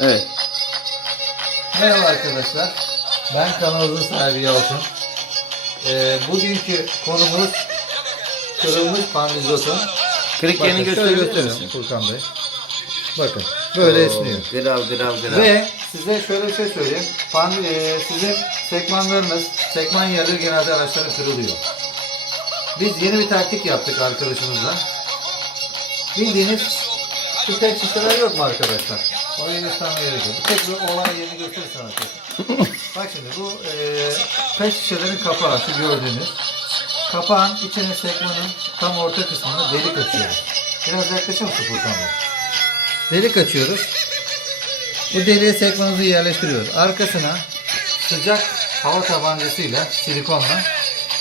Evet. Merhaba arkadaşlar. Ben kanalımızın sahibi Yalçın. Bugünkü konumuz kırılmış pandizoton. Kırık yerini gösterebilir misin? Furkan Bey. Bakın böyle esniyor. Grav. Ve size şöyle bir şey söyleyeyim. Sizin sekman yerleri genelde araçların kırılıyor. Biz yeni bir taktik yaptık arkadaşımızla. Bildiğiniz şu tek şişeler yok mu arkadaşlar? Orayı göstermeye gerek yok. Bir tek bir olay yerini gösterirsen arkadaşlar. Bak şimdi bu pet şişelerin kapağı şu gördüğünüz. Kapağın içine sekmanın tam orta kısmına delik açıyoruz. Biraz yaklaşır mısın Furkan Bey? Delik açıyoruz. Bu deliğe sekmanımızı yerleştiriyoruz. Arkasına sıcak hava tabancasıyla silikonla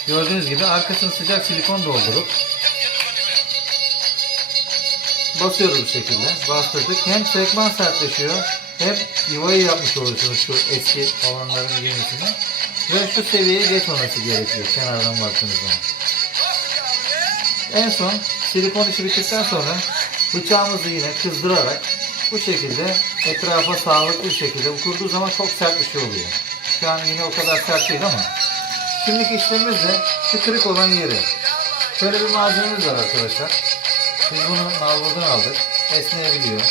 gördüğünüz gibi arkasını sıcak silikon doldurup basıyoruz bu şekilde. Bastırdık. Hem sekman sertleşiyor hem yuvayı yapmış olursunuz şu eski olanların yenisini. Ve şu seviyeye geçmemesi gerekiyor kenardan baktığınız zaman. En son silikon işi bittikten sonra bıçağımızı yine kızdırarak bu şekilde etrafa sağlıklı bir şekilde bu kurduğu zaman çok sert bir şey oluyor. Şu an yine o kadar sert değil ama şimdiki işlemimiz de şu kırık olan yeri. Şöyle bir malzememiz var arkadaşlar. Biz bunu nalburdan aldık. Esneyebiliyor.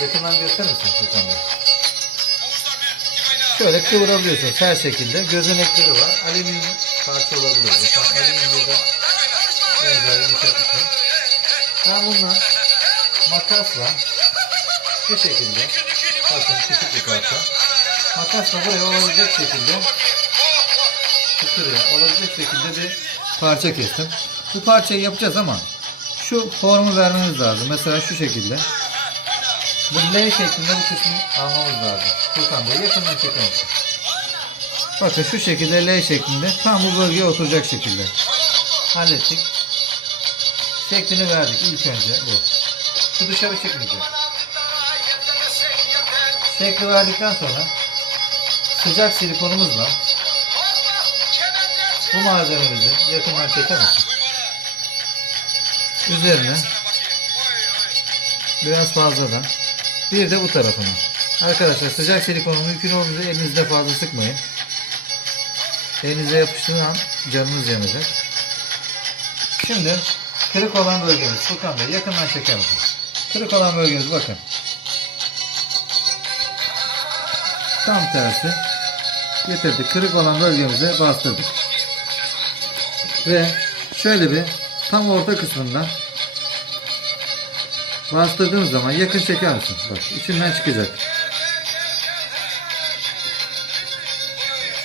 Yakından gösterir misin Furkan Bey? Şöyle kıvırabiliyorsunuz her şekilde. Gözenekleri var. Alüminyum parça olabilir. Şu an alüminyumda benzer yumuşak bir şey. Ben bununla makasla bu şekilde, bakın küçük bir parça. Makasla buraya olabilecek şekilde olabilecek şekilde bir parça kestim. Bu parçayı yapacağız ama şu formu vermemiz lazım. Mesela şu şekilde. Bu L şeklinde bu kısmı almamız lazım. Furkan Bey yakından çeker misin? Bakın şu şekilde L şeklinde tam bu bölgeye oturacak şekilde. Hallettik. Şeklini verdik ilk önce bu. Şu dışarı çıkmayacak. Şekli verdikten sonra sıcak silikonumuzla bu malzememizi yakından çeker misin? Üzerine biraz fazladan bir de bu tarafına. Arkadaşlar sıcak silikonu mümkün olduğunca elinizde fazla sıkmayın. Elinize yapıştığı an canınız yanacak. Şimdi kırık olan bölgemiz. Furkan Bey yakından çeker misiniz? Kırık olan bölgemiz bakın. Tam tersi getirdik. Kırık olan bölgemize bastırdık. Ve şöyle bir tam orta kısmından bastırdığımız zaman yakın çeker misin? Bak içinden çıkacak.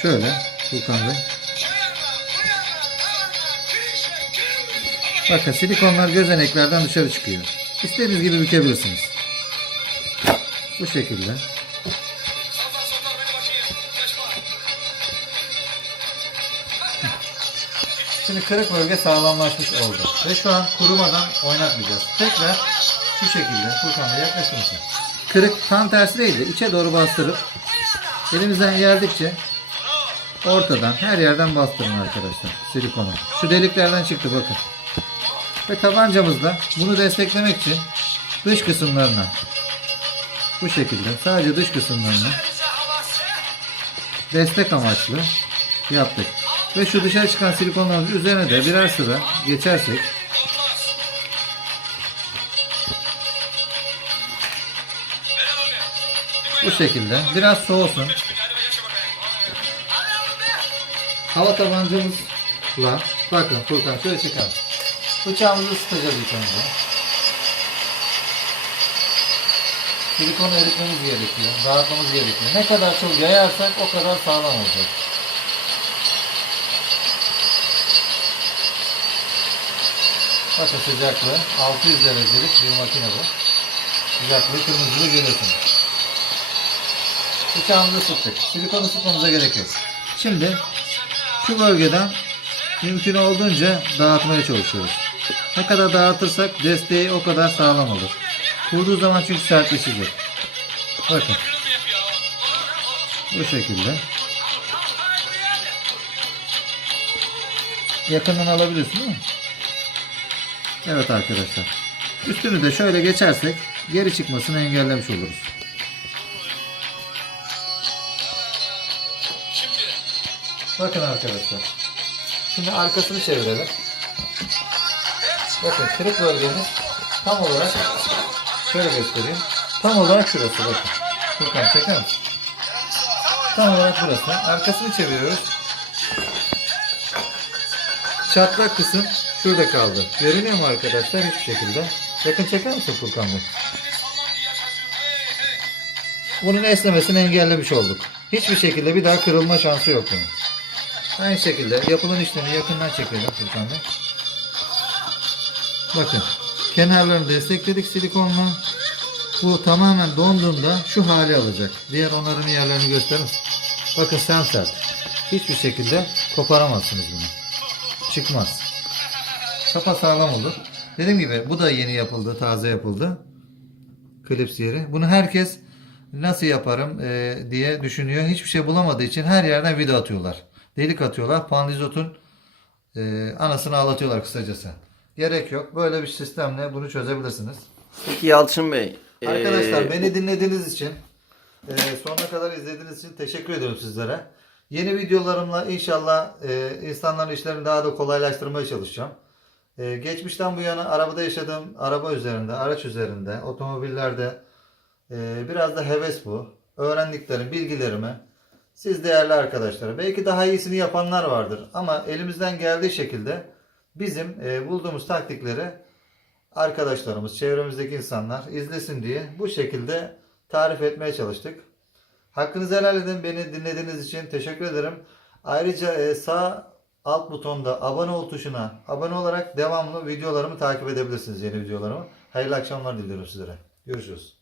Şöyle Furkan Bey. Bakın silikonlar gözeneklerden dışarı çıkıyor. İstediğiniz gibi bükebilirsiniz. Bu şekilde. Şimdi kırık bölge sağlamlaşmış oldu. Ve şu an kurumadan oynatmayacağız. Tekrar şu şekilde Furkan Bey yaklaşır mısın? Kırık tam tersi değil de içe doğru bastırıp elimizden geldikçe ortadan her yerden bastırın arkadaşlar silikonu. Şu deliklerden çıktı bakın. Ve tabancamızla bunu desteklemek için dış kısımlarına bu şekilde sadece dış kısımlarına destek amaçlı yaptık. Ve şu dışarı çıkan silikonların üzerine de birer sıra geçersek bu şekilde biraz soğusun. Hava tabancamızla bakın Furkan şöyle çeker. Bıçağımızı ısıtacağız ilk önce. Silikonu eritmemiz gerekiyor. Dağıtmamız gerekiyor. Ne kadar çok yayarsak o kadar sağlam olacak. Bakın sıcaklığı 600 derecelik bir makine bu. Sıcaklığı kırmızılı görüyorsunuz. Bıçağımızı ısıttık. Silikonu ısıtmamıza gerek yok. Şimdi şu bölgeden mümkün olduğunca dağıtmaya çalışıyoruz. Ne kadar dağıtırsak desteği o kadar sağlam olur. Kurduğu zaman çünkü sertleşecek. Bakın. Bu şekilde. Yakından alabiliyorsun değil mi? Evet arkadaşlar. Üstünü de şöyle geçersek geri çıkmasını engellemiş oluruz. Bakın arkadaşlar. Şimdi arkasını çevirelim. Bakın kırık bölgemiz tam olarak şöyle göstereyim. Tam olarak şurası bakın. Furkan çeker misin? Tam olarak burası. Arkasını çeviriyoruz. Çatlak kısım şurada kaldı. Görünüyor mu arkadaşlar? Hiçbir şekilde. Bakın çeker misin Furkan Bey? Bunun esnemesini engellemiş olduk. Hiçbir şekilde bir daha kırılma şansı yok bunun. Aynı şekilde yapılan işlemi yakından çekelim Furkan Bey. Bakın kenarlarını destekledik silikonla. Bu tamamen donduğunda şu hali alacak. Diğer onarım yerlerini gösterir misin? Bakın sert. Hiçbir şekilde koparamazsınız bunu. Çıkmaz. Sapasağlam olur. Dediğim gibi bu da yeni yapıldı, taze yapıldı. Klips yeri. Bunu herkes nasıl yaparım diye düşünüyor. Hiçbir şey bulamadığı için her yerden vida atıyorlar. Delik atıyorlar. Pandizotun anasını ağlatıyorlar kısacası. Gerek yok. Böyle bir sistemle bunu çözebilirsiniz. Peki Yalçın Bey. Arkadaşlar beni dinlediğiniz için, sonuna kadar izlediğiniz için teşekkür ediyorum sizlere. Yeni videolarımla inşallah insanların işlerini daha da kolaylaştırmaya çalışacağım. Geçmişten bu yana arabada yaşadığım araba üzerinde, araç üzerinde, otomobillerde biraz da heves bu. Öğrendiklerim, bilgilerimi siz değerli arkadaşlara, belki daha iyisini yapanlar vardır ama elimizden geldiği şekilde bizim bulduğumuz taktikleri arkadaşlarımız, çevremizdeki insanlar izlesin diye bu şekilde tarif etmeye çalıştık. Hakkınızı helal edin. Beni dinlediğiniz için teşekkür ederim. Ayrıca sağ alt butonda abone ol tuşuna abone olarak devamlı videolarımı takip edebilirsiniz, yeni videolarımı. Hayırlı akşamlar diliyorum sizlere. Görüşürüz.